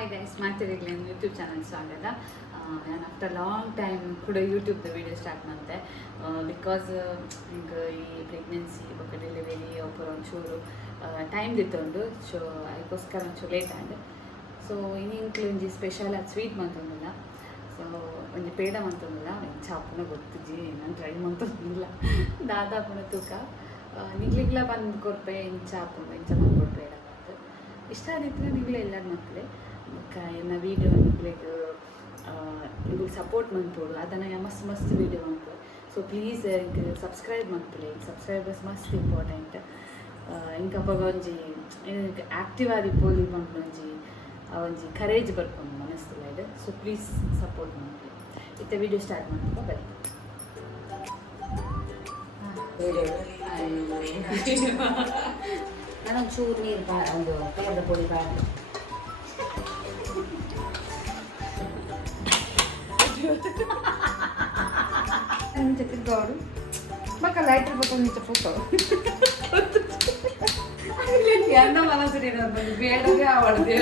Hi guys, ಮಾಡ್ತಿರಲಿಲ್ಲ YouTube channel ಸ್ವಾಗತ. ನಾನು ಆಫ್ಟರ್ ಲಾಂಗ್ ಟೈಮ್ ಕೂಡ ಯೂಟ್ಯೂಬ್ದ ವೀಡಿಯೋ ಸ್ಟಾರ್ಟ್ ಮಾಡಿದೆ. ಬಿಕಾಸ್ ಹಿಂಗೆ ಈ ಪ್ರೆಗ್ನೆನ್ಸಿ ಬೊಕ್ಕ ಡೆಲಿವರಿ ಒಬ್ಬರು ಒಂಚೂರು ಟೈಮ್ ದಿತ್ತುಂಡು. ಸೊ ಅದಕ್ಕೋಸ್ಕರ ಒಂಚೂರು ಲೇಟ್ ಆಗಿದೆ. ಸೊ ಇನ್ನಿಂಕ್ಲು ಒಂಜಿ ಸ್ಪೆಷಲ್ ಅದು ಸ್ವೀಟ್ ಮಂತೊಂದಿಲ್ಲ. ಸೊ ಒಂಜಿ ಪೇಡ ಮಂತೊಂದಿಲ್ಲ. ಚಾಪುನ ಗೊತ್ತಿಜ್ಜಿ ನಾನು ಟ್ರೈ ಮಂತೊಂದಿಲ್ಲ. ದಾದಾಪುನ ತೂಕ ನಿಗ್ಲಿಗ್ಲ ಬಂದು ಕೊಡ್ಪೆ ಇಂಚಾಪು ಇಂಚ ಮಾಡ್ಕೊಡ್ ಪೇಡ ಬಂತು ಇಷ್ಟ ಆದಿತ್ತು. ನಿಗ್ಲೇ ಎಲ್ಲರ ಮಕ್ಕಳೇ ಎನ್ನ ವೀಡಿಯೋ ನಿಮಗೆ ಸಪೋರ್ಟ್ ಮಾಡ್ಬೋದು. ಅದನ್ನು ಮಸ್ತ್ ಮಸ್ತ್ ವೀಡಿಯೋ ಮಾಡ್ಬೋದು. ಸೊ ಪ್ಲೀಸ್ ಸಬ್ಸ್ಕ್ರೈಬ್ ಮಾಡ್ಕೊಳ್ಳಿ. ಸಬ್ಸ್ಕ್ರೈಬರ್ಸ್ ಮಸ್ತ್ ಇಂಪಾರ್ಟೆಂಟ್. ಇಂಕಪ್ಪಾಗ ಒಂಜಿ ಆ್ಯಕ್ಟಿವ್ ಆದಿಪ್ಪೋಲಿ ಒಂಜಿ ಕರೇಜ್ ಬರ್ಕೊಂಡು ಮನಸ್ಸಲ್ಲ ಇದೆ. ಸೊ ಪ್ಲೀಸ್ ಸಪೋರ್ಟ್ ಮಾಡ್ಕೊಳ್ಳಿ. ಇತ್ತ ವೀಡಿಯೋ ಸ್ಟಾರ್ಟ್ ಮಾಡ್ಕೊ ಬರೀ. ನಾನೊಂದು ಚೂರು ನೀರು ಒಂದು ಪೇರದ ಪುಡಿ ಬಾಡಿ ಗೌಡು ಮಕ್ಕ ಲೈಟರ್ ಬರ್ತದೆ ಫೋಟೋ ಎಂದ ಮನಸ್ಸು ಬೇಡವೇ ಅವಳದೇ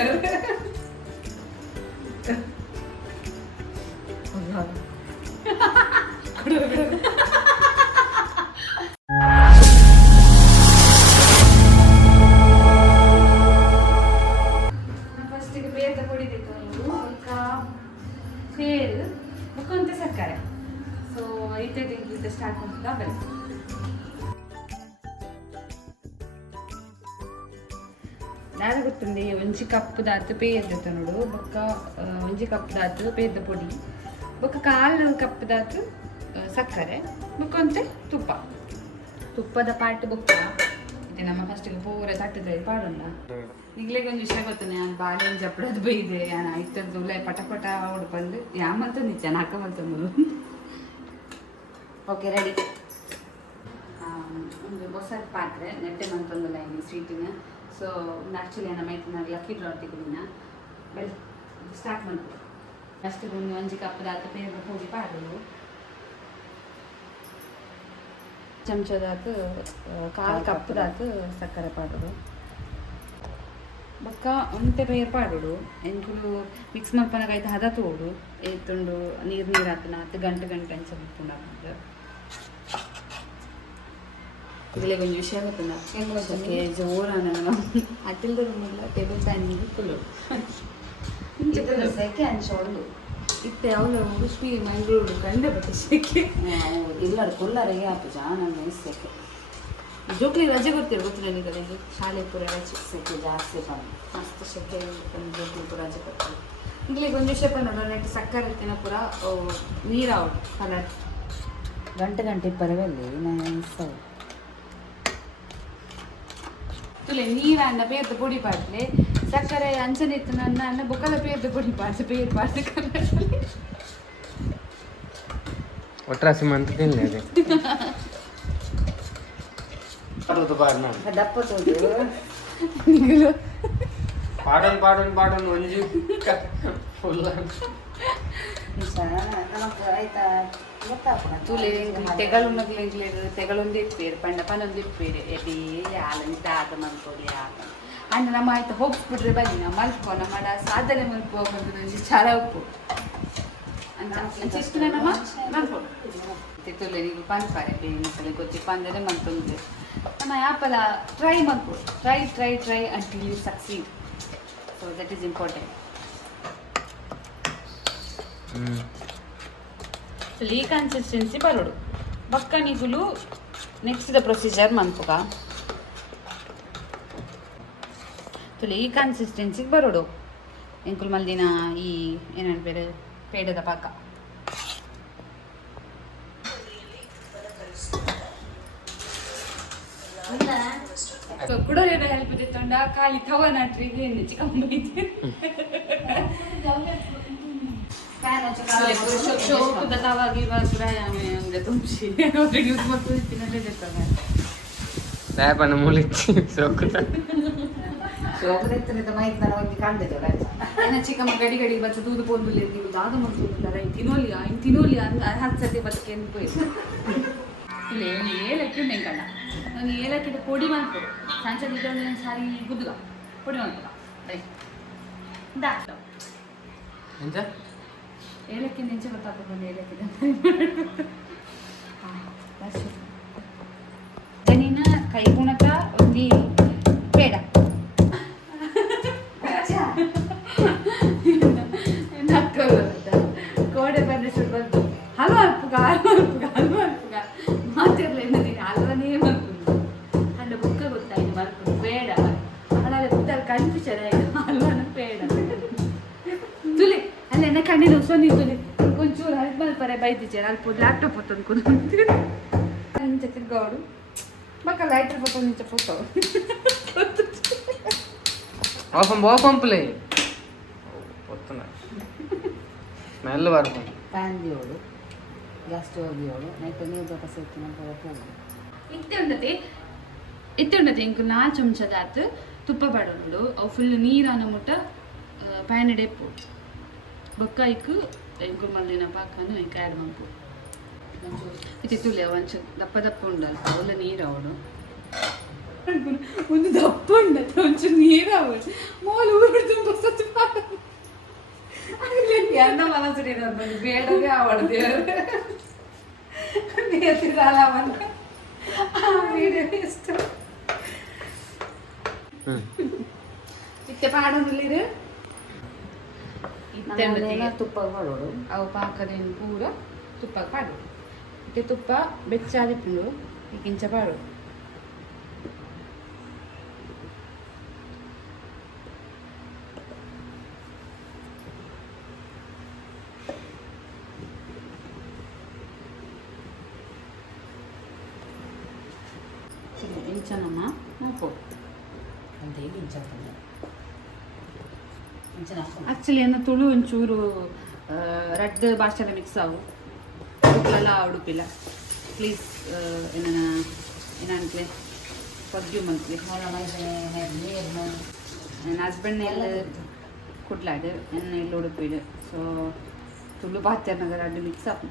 ಫಸ್ಟಿಗೆ ಬೇದ ಹೊಡಿದಿತ್ತು ಸೇರು ಮುಖಂತ ಸಕ್ಕರೆ. ಸೊ ಐತೆ ಸ್ಟಾರ್ಟ್ ಮಾಡ್ತಾ ಬನ್ನಿ. ನಾನು ಗೊತ್ತುಂಡಿ ಒಂಜಿ ಕಪ್ ದಾತು ಪೇಯದ್ದು ನೋಡು ಬೊಕ್ಕ ಒಂಜಿ ಕಪ್ ದಾತು ಪೇದ ಪೊಡಿ ಬೊಕ್ಕ ಕಾಲು ಕಪ್ ದಾತು ಸಕ್ಕರೆ ಬೊಕ್ಕೊಂತೆ ತುಪ್ಪದ ಪಾಟ್ ಬೊಕ್ಕ ಇದು ನಮ್ಮ ಫಸ್ಟಿಗೆ ಪೂರ ತಟ್ಟದ ಪಾಡೋಣ. ಈಗಲೇ ಒಂದು ವಿಷಯ ಗೊತ್ತು, ನಾನು ಬಾಳೆಹಣ್ಣು ಜಪ್ಪಡದು ಬೈದೆ ನಾನು ಆಯ್ತದ್ದು ಉಲ್ಲ ಪಟ ಪಟ ಹೊಡ್ಕೊಂಡು ಯಾಮಂತ ನಿಜ ನಾಕಮಂತಂದು. Okay ready. ಒಂದು ಹೊಸ ಪಾತ್ರೆ ನೆಟ್ಟೆ ಮಂತೊಂದಿಲ್ಲ ಇನ್ನು ಸ್ವೀಟಿನ. ಸೊ ಆ್ಯಕ್ಚುಲಿ ನಮ್ಮ ಮೈತಿನ ಲಕ್ಕಿ ಡ್ರಾ ತೆಗೆದಿನ ಬೆಲ್ ಸ್ಟಾರ್ಟ್ ಮಾಡ್ಬೋದು. ಫಸ್ಟಿಗೆ ಒಂದು ಒಂಜಿ ಕಪ್ ದಾತ ಪೇದ ಪುಡಿ ಪಾಡೋದು, ಚಮಚದಾತು ಕಾಲು ಕಪ್ ದಾತು ಸಕ್ಕರೆ ಪಾಡೋದು ಬೊಕ್ಕ ಒಂತೆ ಪೇರ್ ಪಾಡೋಡು. ಎಂಕುಲು ಮಿಕ್ಸ್ ಮಲ್ಪನಾಗೈತೆ ಹದ ತೋಡು ಏತುಂಡು ನೀರು ಹಾಕಿನ ಹತ್ತು ಗಂಟೆ ಅಂಚ ಬಿಟ್ಕೊಂಡು ಹಾಕಿದ್ದು. ಇದರಲ್ಲಿ ಒಂದು ವಿಷಯ ಗೊತ್ತಿಲ್ಲ, ಹೆಂಗೆ ಜೋರ ನಾನು ಅಟ್ಟಿಲ್ದಿಲ್ಲ ಟೇಬಲ್ ಫ್ಯಾನಿಗೆ ಫುಲ್ಲು ಸೆಕೆ ಅನ್ಸೋಳು ಇತ್ತೆ ಅವಳು ಉಡುಪಿ ಮಂಗಳೂರು ಕಂಡೆ ಬಟ್ಟೆ ಸೆಕೆ ಇಲ್ಲಡು ಕೊಲ್ಲರಿಗೆ ಆಪು ಜಾನ ಸೆಕೆ. ಜೋಕ್ಲಿ ರಜೆ ಕೊಡ್ತೀರ ಗೊತ್ತಿಲ್ಲ ನಿಮಗೆ? ಶಾಲೆ ಪೂರ ರಜೆ ಸೆಕೆ ಜಾಸ್ತಿ ಬಂದು ಮಸ್ತ್ ಸೆಕೆ ಜೋಕ್ಲಿ ಪೂರ ರಜೆ ಕೊಡ್ತೀವಿ. ಈಗಲೇ ಒಂದು ವಿಷಯ ನೋಡೋಣ, ನೆಟ್ಟು ಸಕ್ಕರೆ ಇರ್ತೀನ ಪೂರ ನೀರು ಔಟ್ ಕಲರ್ ಗಂಟೆ ಇಪ್ಪರವಲ್ಲಿ ನೈಸ್ ತುಲೆ ನೀರ ಅನ್ನ ಪೇರ್ದು ಪುಡಿ ಪಾಡ್ಲೆ ಸಕ್ಕರೆ ಅಂಚನಿತ್ತು ನನ್ನ ಅನ್ನ ಬೊಕ್ಕದ ಪೇರ್ದು ಪುಡಿ ಪಾಡ್ದು ಪೇರ್ ಪಾಡ್ದು ಕಲರ್ ಒಟ್ರಾಸಿ ಮಂತ್ ತಿನ್ಲಿ ಅದೇ ದಪ್ಪ ತೋದು ಪಾಡನ್ ಒಂಜಿ ಫುಲ್ ನಮಕ್ ಆಯ್ತಾ ಗೊತ್ತಾಪುಣ ತುಲೆ ತೆಗಳೊಂದು ಇಪ್ಪೇರು ಪಂಡಪನೊಂದು ಇಪ್ಪೇರು ಎಬಿ ಯಾಲಂತ ದಾದ ಮಲ್ಕೊಳ್ಳಿ ಆಗ ಅಣ್ಣ ನಮ್ಮ ಆಯ್ತು ಹೋಗ್ಬಿಟ್ರೆ ಬನ್ನಿ ನಾವು ಮಲ್ಕೋ ನಮ್ಮ ಸಾಧನೆ ಮಲ್ಕೋ ಹೋಗೋದು ನಂಗೆ ಚಾರ ಉಪ್ಪು ಅಂತ ಇಷ್ಟು ನಮ್ಮ ಮಲ್ಕೊ ತುಲೆ ನೀವು ಪನ್ಪಾರೆ ಬೇಯಿಸಲಿ ಗೊತ್ತಿ ಪಂದರೆ ಮಲ್ತೊಂದು ನಮ್ಮ ಯಾಪಲ ಟ್ರೈ ಮಲ್ಕೊ try until you succeed. So that is important. ಈ ಕನ್ಸಿಸ್ಟೆನ್ಸಿ ಬರೋಡು ಬಕ್ಕ ನಿಗುಲು ನೆಕ್ಸ್ಟ್ ದ ಪ್ರೊಸೀಜರ್ ಮನ್ಪುಗ ತುಲಿ ಈ ಕನ್ಸಿಸ್ಟೆನ್ಸಿಗೆ ಬರೋಡು ಎಂಕುಲು ಮಲ್ದಿನ ಈ ಏನೇನು ಬೇರೆ ಪೇಡದ ಪಾಕ ಕುಡೋರೇನ ಹೆಲ್ಪ್ ಇದ್ದಿತ್ತೊಂಡ ಖಾಲಿ ತವನಾಟ್ರಿ ಏನು ಚಿಕನ್ ಬೈತೆ ಶೋಕದ ತವಾಗಿ ಅಂದ್ರೆ ತುಂಬಿಸಿ ಯೂಸ್ ಮಾಡ್ಕೊಂಡು ತಿನ್ನಲೇ ಇರ್ತದೆ. ಸಾಯಪನ ಮೂಲಿಚ್ಚಿ ಸೋಕುತ್ತ ಶೋಕದೆತ್ತನೆ ಮಾಹಿತಿ ನಾನು ಒಂದು ಕಾಣ್ತಿದ್ದೆಲ್ಲ ಚಿಕ್ಕಮ್ಮ ಗಡಿ ಬಚ್ಚ ದೂದು ಪೋಂದುಲಿ ನೀವು ದಾದ ಮಾಡ್ತಿರ್ತಾರೆ ತಿನ್ನೋಲಿಯಾ ಅಂತ 10 ಸತಿ ಬದುಕೆ ಎಂದು ಹೋಯ್ತು. ಇಲ್ಲಿ ಏಲಕ್ಕಿ ಉಂಡೆಂಕಲ್ಲ ನಾನು ಏಲಕ್ಕಿದ ಪೊಡಿ ಮಾಡ್ಕೊಡು ಸಂಚೆ ಸಾರಿ ಗುದ್ದುಗ ಪೊಡಿ ಮಾಡ್ಕೊಡ ದಾಟ ಎಂತ ಏಲಕ್ಕಿ ನೆಂಚೆ ಗೊತ್ತಾಗ್ಕೊಂಡು ಏಲಕ್ಕಿ ನೀನ ಕೈ ಗುಣಕ ಒಂದು ಬೇಡ ಕೋಡೆ ಬಂದ್ರೆ ಸುಟ್ಟು ಬಂತು ಹಲ್ವಾ ಅಲ್ಪುಗ ಮಾತಿರ್ಲ ಎನ್ನದಿ ಹಲ್ವನೇ ಮಲ್ಕೊಂಡು ಅಲ್ಲ ಬುಕ್ಕ ಗೊತ್ತಾಯ್ತು ಮಲ್ಕೊಂಡು ಬೇಡ ಅಲ್ಲ ಗೊತ್ತಾಗ ಕನ್ಫ್ಯೂಷನ್ ಆಯ್ತು ಹಲ್ವನ ಬೇಡ ತುಲಿ ಅಲ್ಲ ಎನ್ನ ಕಣ್ಣಿನ ಸೊನ್ನಿ ತುಲಿ ಒಂಚೂರು ಹಲ್ಪ್ ಮಲ್ಪರೆ ಬೈದಿಚ್ಚೆ ಅಲ್ಪ ಲ್ಯಾಪ್ಟಾಪ್ ಹೊತ್ತು ಅನ್ಕೊಂಡು ಇಂಚ ತಿರ್ಗವಡು ಮಕ್ಕ ಲೈಟ್ರ್ ಫೋಟೋ ನಿಂಚ ಫೋಟೋ ಓಪಂಪ್ಲೆ ಸ್ಮೆಲ್ ಬರ್ಬೋದು ಪ್ಯಾನ್ ದಿಯೋಳು ಗ್ಯಾಸ್ ಸ್ಟವ್ ದಿಯೋಳು ನೈಟ್ ನೀರು ದೊಡ್ಡ ಸೇರ್ತೀನಿ ಹೋಗು ಇತ್ತೆ ಉಂಡತೆ ಇಂಕು 4 ಚಮಚದಾತು ತುಪ್ಪ ಪಡೋಡು ಅವು ಫುಲ್ ನೀರನ್ನ ಮುಟ್ಟ ಪ್ಯಾನ್ ಎಡೆಪ್ಪು ಬೊಕ್ಕ ಇಕ್ಕು ಇಂಕು ಮಲ್ಲಿನ ಪಾಕನು ಇಂಕ ಆ್ಯಡ್ ಮಾಡ್ಪು ಇತ್ತೆ ತುಲೆ ಒಂಚು ದಪ್ಪ ದಪ್ಪ ಉಂಡಲ್ಲ ಅವಲ್ಲ ನೀರು ಅವಡು ಒಂದು ದಪ್ಪ ಉಂಡತ್ತೆ ಒಂಚೂರು ನೀರು ಅವಡು ಮೋಲು ಊರು ತುಂಬ ಸತ್ತು ಎಂತ ಮನಸ್ಸು ಬೇಡವೇ ಅವಡ್ದು ಎಷ್ಟು ಇತ್ತೆ ಪಾಡೋದಿಲ್ಲಿರು ತುಪ್ಪ ಮಾಡೋಡು ಅವು ಪಾಕದೇನು ಪೂರ ತುಪ್ಪ ಪಾಡು ಇತ್ತೆ ತುಪ್ಪ ಬೆಚ್ಚಾದಿಪ್ಪುಂಡು ಈ ಕಿಂಚ ಪಾಡು ಇಂಚನಮ್ಮ ನೋಕೋ ಅಂತ ಹೇಳಿ ಇಂಚಾಗ್ತದೆ ಇಂಚನ ಆಕ್ಚುಲಿ ಅನ್ನ ತುಳು ಒಂಚೂರು ರೆಡ್ ಭಾಷೆಲ್ಲ ಮಿಕ್ಸ್ ಆವು ಉಪ್ಪೆಲ್ಲ ಉಡುಪಿಲ್ಲ ಪ್ಲೀಸ್ ಏನಂತಲೇ ಪದ್ಯು ಮಂತ್ಲಿ ನೀರು ನನ್ನ ಹಸ್ಬೆಂಡ್ ಎಲ್ಲ ಕುಡ್ಲಾಡು ಎನ್ನ ಇಲ್ಲಿ ಉಡುಪಿಡು ಸೊ ತುಳು ಭಾತ್ಯ ನಗರ ಅಡ್ಡು ಮಿಕ್ಸ್ ಆಪು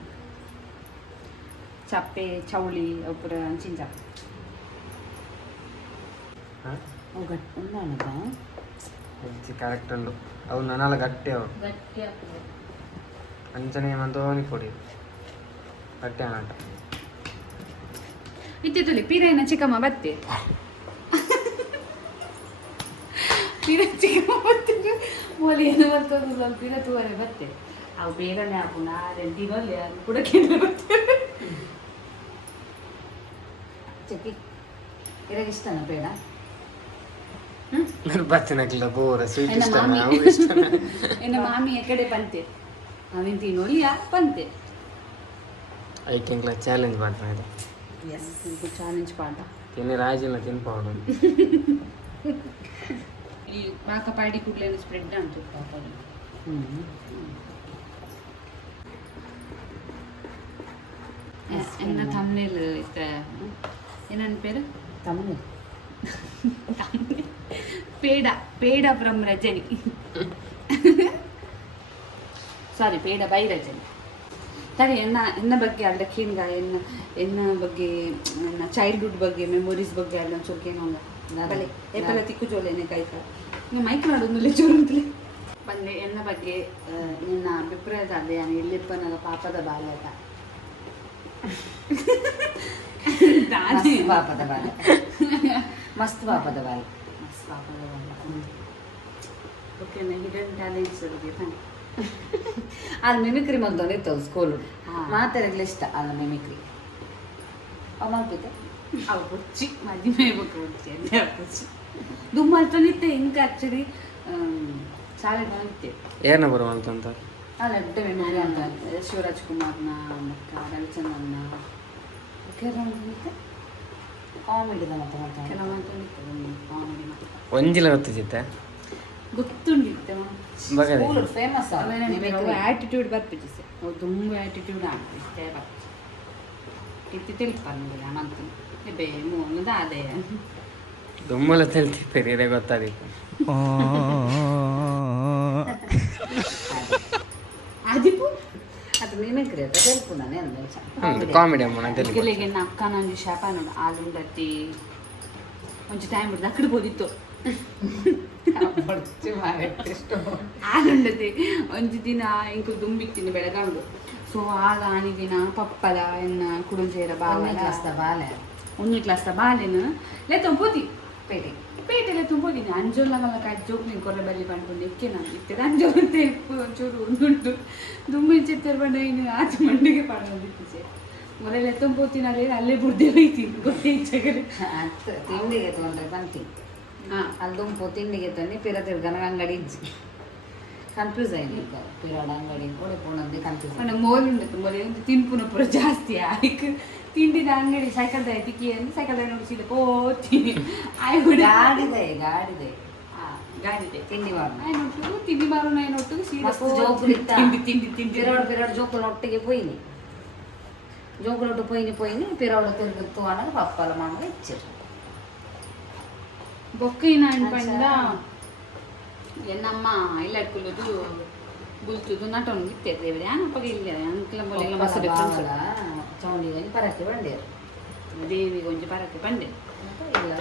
ಚಪ್ಪೆ ಚೌಳಿ ಅಪುರ ಅಂಚಿಂಚ ಅವು ಗಟ್ಟಿ ಉಂಡಾಣದ ಕರೆಕ್ಟ್ ಉಂಡು ಅವು ನನಲ್ಲ ಗಟ್ಟಿ ಅವು ಗಟ್ಟಿ ಆಗ್ತದೆ ಅಂಚನೆ ಮಂತೋನಿ ಕೊಡಿ ಗಟ್ಟಿ ಅನಾಟ ಇತ್ತೆ ತುಳಿ ಪೀರೆನ ಚಿಕ್ಕಮ್ಮ ಬತ್ತೆ ಪೀರೆ ಚಿಕ್ಕಮ್ಮ ಬತ್ತಿದ್ದು ಮೋಲಿ ಏನು ಬರ್ತದೆ ಸ್ವಲ್ಪ ಪೀರೆ ತೂವರೆ ಬತ್ತೆ ಅವು ಬೇಗನೆ ಹಾಕು ನಾಳೆಂಟಿನಲ್ಲಿ ಅದು ಕೂಡ ಕೇಳಿ ಬರ್ತೇವೆ ಚಕ್ಕಿ ಇರಾಗ ಇಷ್ಟನ ಬೇಡ ಬತ್ತಿನಕ್ಕಿಲ್ಲ ಬೋರ ಸ್ವೀಟ್ ಎನ್ನ ಇಷ್ಟ ಮಾಮಿ ನಾವು ಇಷ್ಟ ಎನ್ನ ಮಾಮಿ ಎಕಡೆ ಪಂತೆ ನಾವೇನು ತಿನ್ನೋಳಿಯ ಪಂತೆ ಐಟಿಂಗ್ಲ ಚಾಲೆಂಜ್ ಮಾಡ್ತಾನೆ ಎಸ್ ಇದು ಚಾಲೆಂಜ್ ಪಾಠ ತಿನ್ನಿ ರಾಜಿನ ತಿನ್ಪೌಡು ಈ ಪಾಕ ಪಾಡಿ ಕೂಡಲೇ ಸ್ಪ್ರೆಡ್ ಅಂತು ಪಾಪ ಎನ್ನ ತಮ್ಮನೇಲಿ ಇತ್ತ ಏನನ್ನ ಪೇರು ತಮ್ಮನೆ paid from Rajini sorry paid by Rajini ಸರಿ ಎನ್ನ ಬಗ್ಗೆ ಅಲ್ಲಕ್ಕಿಂಗ ಎನ್ನ ಬಗ್ಗೆ ನನ್ನ ಚೈಲ್ಡ್ಹುಡ್ ಬಗ್ಗೆ ಮೆಮೊರೀಸ್ ಬಗ್ಗೆ ಅಲ್ಲ ಚೊಕ್ಕೇನೋ ಬಲೆ ಏಪಲ ತಿಕ್ಕು ಜೋಲೇನೆ ಕೈಕ ನೀವು ಮೈಕ್ ಮಾಡೋದು ಚೂರು ಅಂತಲೇ ಬಂದೆ ಎನ್ನ ಬಗ್ಗೆ ನಿನ್ನ ಅಭಿಪ್ರಾಯದ ಅದೇ ಇಲ್ಲಿಪ್ಪನಾಗ ಪಾಪದ ಬಾಲ್ಯದ ಪಾಪದ ಬಾಲ ಮಸ್ತ್ ಪಾಪದ ಬಾಲ ಓಕೆ ಹಿಡನ್ ಟ್ಯಾಲೆಂಟ್ಸ್ ಬಗ್ಗೆ ತಾನೆ ಅಲ್ಲಿ ಮಿಮಿಕ್ರಿ ಮೊದಲು ಇರ್ತವೆ ಸ್ಕೂಲು ಹಾ. ಮಾತಾಡಲಿ ಇಷ್ಟ ಅಲ್ಲ ಮಿಮಿಕ್ರಿ ಅವು ಮಾಡ್ಬಿಟ್ಟೆ ಅವು ಬುಚ್ಚಿ ಮದುವೆ ಬಗ್ಗೆ ಬುಚ್ಚಿ ಅದೇ ಬುಚ್ಚಿ ದುಮ್ಮಲ್ತನಿತ್ತೆ ಹಿಂಗೆ ಆ್ಯಕ್ಚುಲಿ ಶಾಲೆಗೆ ಹೋಗಿದ್ದೆ ಏನ ಬರುವಂತಂತ ಅಲ್ಲ ದೊಡ್ಡ ಮೆಮೊರಿ ಅಂತ ಶಿವರಾಜ್ ಕುಮಾರ್ನ ಮತ್ತು ರವಿಚಂದ್ರನ್ನ ಕಾಮಿಡಿದ ಮತ್ತೆ ಮಾತಾಡ ಕೆಲವಂತೂ ಕಾಮಿಡಿ ಮಾಡಿ ಒಂಜಿಲ ಗೊತ್ತಿತ್ತೆ ಗೊತ್ತುಂಡಿತ್ತೆ ಬಗದೆ ಸ್ಕೂಲ್ ಫೇಮಸ್ ಆ್ಯಟಿಟ್ಯೂಡ್ ಬರ್ಪಿಚ್ಚಿ ಸರ್ ಅವು ತುಂಬ ಆ್ಯಟಿಟ್ಯೂಡ್ ಆಗ್ತದೆ ಇಷ್ಟೇ ಬರ್ಪಿಚ್ಚಿ ಇತ್ತು ತಿಳಿಪಂದಿಲ್ಲ ಮಂತು ಬೇ ಮೂಲದ ಅದೇ ದುಮ್ಮಲ ತೆಲ್ತಿ ಪೆರಿಯರೆ ಗೊತ್ತಾದಿತ್ತು ಆದಿಪು ಅದು ಮಿಮಿಕ್ರಿ ಅಂತ ಹೆಲ್ಪ್ ನಾನೇ ಅಂದ ಕಾಮಿಡಿ ಅಮ್ಮನ ತೆಲಿ ಗಿಲಿಗೆ ಅಕ್ಕ ನಂಗೆ ಶಾಪ ನೋಡು ಆಲುಂಡತ್ತಿ ಒಂಚು ಟೈಮ್ ಬಿಡ್ದು ಅಕ್ಕಡೆ ಬೋದಿತ್ತು ಬರ್ಚಿ ಮಾಗತ್ತೆ ಇಷ್ಟು ಆಗುಂಡತೆ ಒಂಜಿ ದಿನ ಇಂಕು ದುಂಬಿತ್ತಿನ ಬೆಳಗಾಂಡು ಸೊ ಆಗ ಆನಿ ದಿನ ಪಪ್ಪಲ ಎನ್ನ ಕುಡುಂಜೇರ ಬಾಲೆ ಒಂದನೇ ಕ್ಲಾಸ್ ಬಾಲೆನ ಲೆತ್ತ ಪೋತಿ ಪೇಟೆ ಪೇಟೆಲೆ ತುಂಬೋದಿನಿ ಅಂಜೋಲ್ಲಗಲ್ಲ ಕಾಯಿ ಜೋಕ್ಲಿಂಗ್ ಕೊರೆ ಬಲ್ಲಿ ಪಂಡ್ಕೊಂಡು ಎಕ್ಕೆ ನಾನು ಇರ್ತೇನೆ ಅಂಜೋಲು ತೆಪ್ಪು ಒಂಚೂರು ಉಂಟು ದುಂಬಿನ ಚಿತ್ತರ್ ಬಂಡ ಇನ್ನು ಆಚೆ ಮಂಡಿಗೆ ಪಡ್ಕೊಂಡಿತ್ತು ಮೊದಲೆಲ್ಲ ತುಂಬೋತೀನಿ ಅಲ್ಲೇ ಬುಡ್ದೆ ಬೈತೀನಿ ಗೊತ್ತೇ ಇಚ್ಛೆಗಡೆ ತಿಂಡಿಗೆ ತೊಗೊಂಡ್ರೆ ಬಂತಿ ಅಲ್ಲಿ ದುಂಪು ತಿಂಡಿಗೆ ತಂದು ಪಿರ ತಿರ್ಗನ ಅಂಗಡಿ ಇಜ್ಜಿ ಕನ್ಫ್ಯೂಸ್ ಆಯ್ತು ಪಿರಾಡ ಅಂಗಡಿ ಕೂಡ ಪೋಣಂದು ಕನ್ಫ್ಯೂಸ್ ನನ್ನ ಮೋಲುಂಡು ಮೊಲೆ ಒಂದು ತಿನ್ಪುನ ಪುರ ಜಾಸ್ತಿ ಆಯ್ಕೆ ತಿಂಡಿದ ಅಂಗಡಿ ಸೈಕಲ್ ತಿಕ್ಕಿ ಅಂದ್ರೆ ಸೈಕಲ್ ನೋಡಿಸಿದ ಪೋತೀನಿ ಗಾಡಿದೆ ಗಾಡಿದೆ ತಿಂಡಿ ಮಾರು ಆಯ್ನೊಟ್ಟು ತಿಂಡಿ ಮಾರು ಆಯ್ನೊಟ್ಟು ಸೀದಾ ಜೋಕುಲು ತಿಂಡಿ ತಿಂಡಿ ತಿಂಡಿ ಪಿರಾಡು ಜೋಕುಲು ಒಟ್ಟಿಗೆ ಪೋಯಿನಿ ಜೋಕುಲೊಟ್ಟು ಪೋಯಿನಿ ಪಿರಾಡು ತಿರುಗುತ್ತು ಅನ್ನೋದು ಪಪ್ಪಲ ಮಾಮ ಇಚ್ಚಿರು ಬೊಕ್ಕೈನ ಅನ್ಪಂಡ ಎನ್ನಮ್ಮ ಇಲ್ಲ ಇಟ್ಕೊಳ್ಳೋದು ಬುಲ್ತುದು ನಟೊಂದು ಇರ್ತೇವೆ ದೇವರೇ ಏನಪ್ಪ ಇಲ್ಲ ಅಂಕಲ ಮೊಲೆಲ್ಲ ಮಸ್ತ್ ಡಿಫ್ರೆನ್ಸ್ ಚೌಂಡಿಗೆ ಒಂಜಿ ಪರಕ್ಕೆ ಬಂಡೇರು ದೇವಿಗೆ ಒಂಜಿ ಪರಕ್ಕೆ ಬಂದೆ ಇಲ್ಲ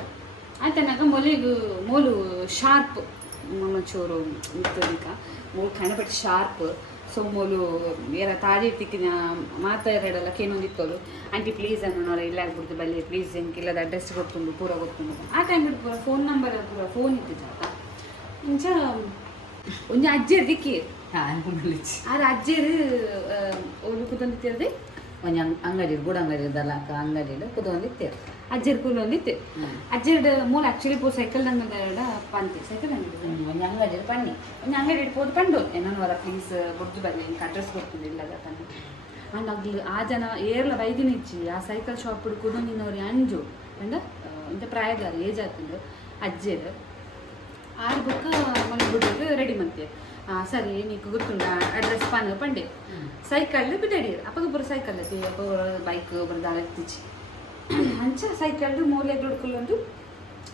ಆಯ್ತನಾಗ ಮೊಲೆಗೂ ಮೋಲು ಶಾರ್ಪ್ ನಮ್ಮ ಚೂರು ಇರ್ತದೀಗ ಮೋಲು ಕಣಪಟ್ಟು ಶಾರ್ಪ್ ಸೊ ಮೋಲು ಏರ ತಾಜಿ ತಿಕ್ಕಿನ ಮಾತಾಡಲ್ಲ ಕೇನೊಂದಿತ್ತೋಳು ಆಂಟಿ ಪ್ಲೀಸ್ ಅನ್ನೋಣ ಇಲ್ಲ ಆಗ್ಬಿಡ್ತು ಬಲ್ಲಿ ಪ್ಲೀಸ್ ಎಂಕಿಲ್ಲದ ಅಡ್ರೆಸ್ ಗೊತ್ತುಂಡು ಪೂರ ಗೊತ್ತುಂಡು ಆ ಟೈಮ್ ಬಿಟ್ಟು ಪೂರ ಫೋನ್ ನಂಬರ್ ಪೂರ ಫೋನ್ ಇತ್ತು ಜಾತ ಇಂಚ ಒಂಜಿ ಅಜ್ಜೇರು ದಿಕ್ಕಿ ಆದ್ರೆ ಅಜ್ಜೇರು ಒಲು ಕುತೊಂದಿತ್ತಿರದೆ ಒಂಜಿ ಅಂಗಡಿ ಗೂಡ ಅಂಗಡಿ ಇದ್ದಲ್ಲ ಅಂಗಡಿ ಕುತ್ಕೊಂಡಿತ್ತೇರು ಅಜ್ಜೇರು ಕೂಲ್ ಒಂದಿತ್ತು ಅಜ್ಜೇರು ಮೂಲ ಆಕ್ಚುಲಿ ಪೋ ಸೈಕಲ್ ಅಂಗಡ ಪಂತಿ ಸೈಕಲ್ ಅಂಗಡಿ ಒಂಜಿ ಅಂಗಡಿ ಪನ್ನಿ ಒಂದು ಅಂಗಡಿ ಇಟ್ಬೋದು ಪಂಡು ಏನೋ ವರ ಪ್ಲೀಸ್ ಗುರ್ತು ಬರಲಿ ಇಂಕ ಅಡ್ರೆಸ್ ಗೊತ್ತಿಲ್ಲ ಇಲ್ಲದ ತನ್ನ ಅಂಡ್ ಆಗ್ಲಿ ಆ ಜನ ಏರ್ಲ ವೈದ್ಯನ ಇಚ್ಚಿ ಆ ಸೈಕಲ್ ಶಾಪ್ ಹಿಡ್ಕೊಂಡು ನಿನ್ನವ್ರಿ ಅಂಜು ಅಂಡ ಇಂಥ ಪ್ರಾಯದಾರ ಏಜ್ ಆಗ್ತಂಡು ಅಜ್ಜೇದು ಆರು ಬುಕ್ಕ ಮನೆ ಬಿಡ್ಬೇಕು ರೆಡಿ ಮಂತೆ ಸರಿ ನೀಕು ಗುರ್ತುಂಡ ಅಡ್ರೆಸ್ ಪಂಡೆ ಸೈಕಲ್ ಬಿದ್ದಾಡಿರು ಅಪ್ಪಗೆ ಬರೋ ಸೈಕಲ್ ಐತಿ ಅಪ್ಪ ಬೈಕ್ ಬರೋದಾಳ ಎತ್ತಿಚ್ಚಿ ಅಂಚ ಸೈಕಲ್ ಮೂಲೆ ದುಡ್ಕೊಳ್ಳೊಂದು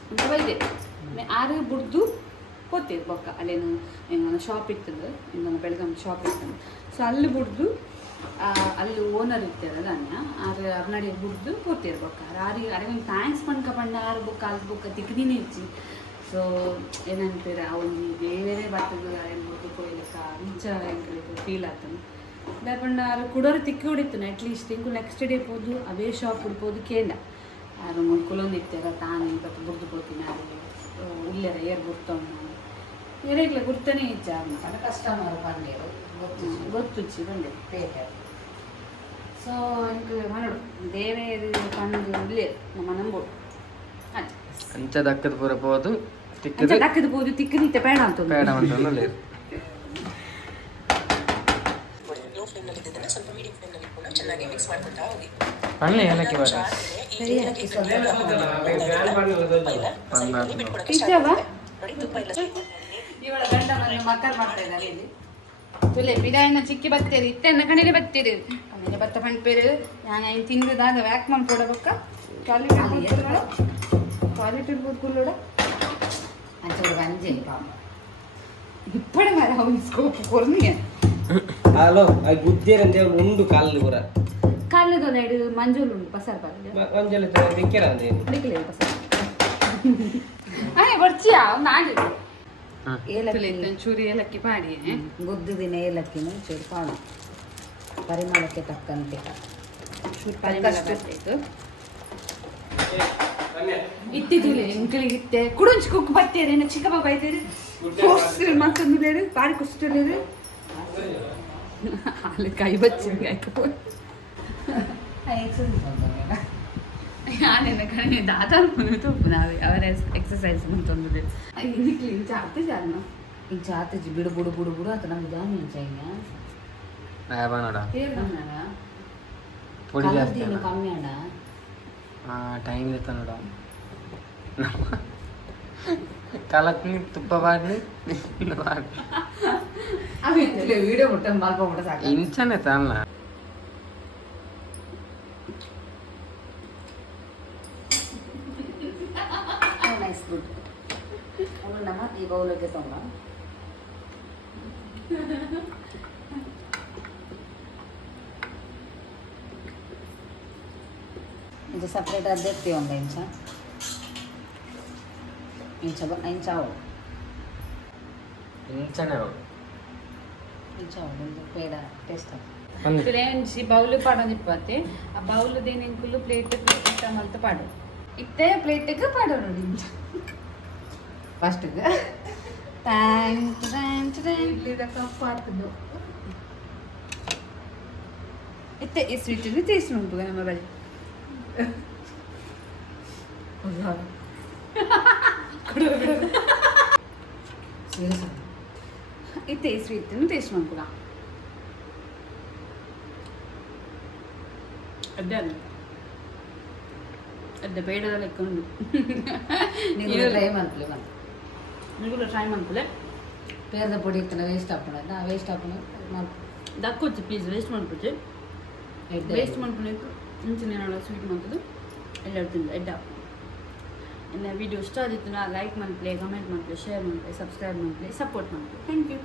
ಅಂತ ಬೈದೆ ಆರು ಬುಡ್ದು ಹೋಗ್ತೀವಿ ಬೊಕ್ಕ ಅಲ್ಲೇನು ಹೆಂಗ ಶಾಪ್ ಇರ್ತದೆ ಹಿಂಗ ಬೆಳಗಾಂ ಶಾಪ್ ಇರ್ತದೆ ಸೊ ಅಲ್ಲಿ ಬಿಡ್ದು ಅಲ್ಲಿ ಓನರ್ ಇರ್ತಾರಲ್ಲ ಅನ್ನ ಆರು ಅರ್ನಾಡಿ ಬಿಡ್ದು ಹೋಗ್ತೀರಿ ಬೊಕ್ಕ ಅರಿಗೊಂದು ಥ್ಯಾಂಕ್ಸ್ ಪಣ್ಕ ಪಂಡ ಆರು ಬುಕ್ಕ ಅಲ್ಲಿ ಬುಕ್ಕ ತಿಕ್ಕಿದೀನಿ ಇಚ್ಚಿ ಸೊ ಏನಂತೀರ ಒಂದು ಬೇರೆ ಬರ್ತದೆ ಏನು ಬಿಡ್ದು ಕೊಯ್ಲಕ್ಕ ಇಂಚ ಹೆಂಗೆ ಫೀಲ್ ಆಗ್ತಾನೆ ಬೇಪಂಡ ಆರು ಕುಡೋರು ತಿಕ್ಕಿ ಹೊಡಿತಾನೆ ಅಟ್ಲೀಸ್ಟ್ ಇಂಕು ನೆಕ್ಸ್ಟ್ ಡೇ ಹೋದು ಅವೇ ಶಾಪ್ ಹಿಡ್ಬೋದು ಕೇಂಡ ಆರು ಮುಳ್ಕೊಳೊಂದು ಇರ್ತಾರ ತಾನು ಇವತ್ತು ಬುಡ್ದು ಕೊಡ್ತೀನಿ ಆರಿಗೆ ಇಲ್ಲರ ಏರ್ ಗುರ್ತವ್ ನಾನು ಏರಿಗ್ಲ ಗುರ್ತಾನೆ ಇಜ್ಜ ಅದು ಕಸ್ಟಮರ್ ಬಂದೇರು ಗೊತ್ತುಚ್ಚಿ ಬಂದೆ ಪೇಟೆ ಸೊ ಇಂಕ ಮಾಡೋಡು ದೇವೇ ಕಂಡು ಇಲ್ಲೇ ನಮ್ಮ ನಂಬೋಡು ಅದು ಅಂಚ ದಕ್ಕದ ಪೂರ ಪೋದು ಅಂಚ ತಿಕ್ಕದು ದಕ್ಕದ ಬೋದು ತಿಕ್ಕನಿತ್ತೆ ಬೇಡ ಅಂತ ಬೇಡ ಅಂತ ಲೇರು ಪಣ್ಣೆ ಏಲಕ್ಕಿ ಬರ ಇಜ್ಜವ ಇವಳ ಗಂಡ ಬಂದು ಮಕ್ಕಳು ಮಾಡ್ತಾ ಇದ್ದಾರೆ ಇಲ್ಲಿ ತುಲೆ ಬಿದಾಯನ ಚಿಕ್ಕಿ ಬತ್ತೇರಿ ಇತ್ತೆನ್ನ ಕಣಿಲೆ ಬತ್ತೀರಿ ಕಣಿಲೆ ಬತ್ತ ಪಂಪೇರು ನಾನು ಏನು ತಿಂದದಾಗ ವ್ಯಾಕ್ ಮಾಡಿ ಕೊಡಬೇಕ ಟಾಯ್ಲೆಟ್ ಇರ್ಬೋದು ಕುಲ್ಲೋಡ ಅಂಚೋಡು ಗಂಜಿ ಪಾಪ ಇಪ್ಪಡೆ ಮರ ಅವ್ನು ಸ್ಕೋಪ್ ಕೊರ್ನಿಯ ಹಲೋ ಅದು ಗುದ್ದೇರಂತೆ ಉಂಡು ಕಾಲು ಪೂರ ಕಾಲದೊಂದು ಎರಡು ಮಂಜೂರು ಉಂಟು ಪಸಾರ್ ಬಾರ ಒಂಜಲ ಬೆಕ್ಕೆರ ಅಂದೆ ಅಡಿಕಲೇ ಪಸಾರ್ ಅಯ್ಯ ಬರ್ಚಿಯಾ ಒಂದು ಆಡಿ ಏಲಕ್ಕಿ ಚೂರಿ ಏಲಕ್ಕಿ ಪಾಡಿ ಗುದ್ದು ದಿನ ಏಲಕ್ಕಿನ ಚೂರು ಪಾಡು ಪರಿಮಳಕ್ಕೆ ತಕ್ಕಂತೆ ಚೂರು ಪರಿಮಳ ಬರ್ತೈತು ಇತ್ತಿದ್ದಿಲ್ಲ ಎಂಕಲಿಗೆ ಇತ್ತೆ ಕುಡುಂಚು ಕುಕ್ ಬರ್ತೇರಿ ಏನ ಚಿಕ್ಕಪ್ಪ ಬೈತೇರಿ ಕೋಸ್ತಿರಿ ಮತ್ತೊಂದು ಲೇರು ಪಾಡಿ ಕುಸ್ತಿರ್ಲೇರು ಅಲ್ಲಿ ಕೈ ಬಚ್ಚಿಂಗ್ ಆಯ್ತು ಯಾನೆನ್ನ ಕಡೆ ದಾದ ತೂಪು ನಾವೇ ಅವರ ಎಕ್ಸಸೈಸ್ ಮಂತೊಂದು ಇದಕ್ಕೆ ಇಂಚ ಅರ್ಥ ಜಾನ ಇಂಚ ಆತಜಿ ಬಿಡು ಬುಡು ಬುಡು ಬುಡು ಅಂತ ನಮ್ಗೆ ಜಾಮಿ ಇಂಚ ನೋಡ ಈಗ ಪುಡಿ ಜಾಸ್ತಿ ಕಲರ್ದಿನ ಕಮ್ಮಿ ಅಣ್ಣ ಟೈಮ್ ಇರ್ತ ನೋಡ ಕಲಕ್ನಿ ತುಪ್ಪ ಬಾಡ್ಲಿ ವಿಡಿಯೋ ಬಿಟ್ಟ ಮಲ್ಕೊಂಡ್ಬಿಟ್ಟ ಸಾಕು ಇಂಚನೆ ತಾನ ನೈಸ್ ಗುಡ್ ಅವಳು ನಮ್ಮ ಈ ಬೌಲಕ್ಕೆ ತೊಗೊಂಡ ಇದು ಸಪ್ರೇಟ್ ಅದೇ ಒಂದು ಇಂಚ ಇಂಚಾವು ಇಂಚನೆ ಪೇಡ ಟೇಸ್ಟ್ ಫ್ರೆಂಡ್ಸ್ ಈ ಬೌಲ್ ಪಾಡೋದು ಇಪ್ಪತ್ತೆ ಆ ಬೌಲ್ ದೇನಿಂಕುಲು ಪ್ಲೇಟ್ ಇಷ್ಟ ಮಲ್ತು ಪಾಡು ಇತ್ತೆ ಪ್ಲೇಟಿಗೆ ಪಾಡೋ ನೋಡಿ ಫಸ್ಟಿಗೆ ಇಲ್ಲಿದ ಕಪ್ಪು ಆಗ್ತದ್ದು ಇತ್ತೆ ಈ ಸ್ವೀಟಿನ ಟೇಸ್ಟ್ ಉಂಟು ನಮ್ಮ ಬಳಿ ಇತ್ತೆ ಈ ಸ್ವೀಟಿನ ಟೇಸ್ಟ್ ಉಂಟು ಅದೇ ಅದೇ ಬೇಡದ ಲೆಕ್ಕ ಉಂಟು ಟ್ರೈ ಮಾಡ್ಲಿ ಬಂದು ನೀವು ಟ್ರೈ ಮಾಡ್ಕೊಳ್ಳೆ ಪೇರದ ಪುಡಿ ಇತ್ತಲ್ಲ ವೇಸ್ಟ್ ಹಾಕೋಣ ವೇಸ್ಟ್ ಹಾಕೋಣ ದಕ್ಕೊಚ್ಚು ಪ್ಲೀಸ್ ವೇಸ್ಟ್ ಮಾಡ್ಕೊಚ್ಚು ವೇಸ್ಟ್ ಮಾಡ್ಕೊಳಿಕ್ಕೆ ಮುಂಚೆನೇ ನಾನು ಸ್ವೀಟ್ ಮಾಡ್ತದ್ದು ಎಲ್ಲ ತಿಂದು ಎಡ್ಡ ಇನ್ನು ವಿಡಿಯೋ ಇಷ್ಟ ಆದಿತ್ತು ನಾ ಲೈಕ್ ಮಾಡ್ಕೊಳ್ಳಿ ಕಮೆಂಟ್ ಮಾಡ್ಕೊಳ್ಳಿ ಶೇರ್ ಮಾಡ್ಕೊಳ್ಳಿ ಸಬ್ಸ್ಕ್ರೈಬ್ ಮಾಡ್ಕೊಳ್ಳಿ ಸಪೋರ್ಟ್ ಮಾಡ್ಕೊಳ್ಳಿ ಥ್ಯಾಂಕ್ ಯು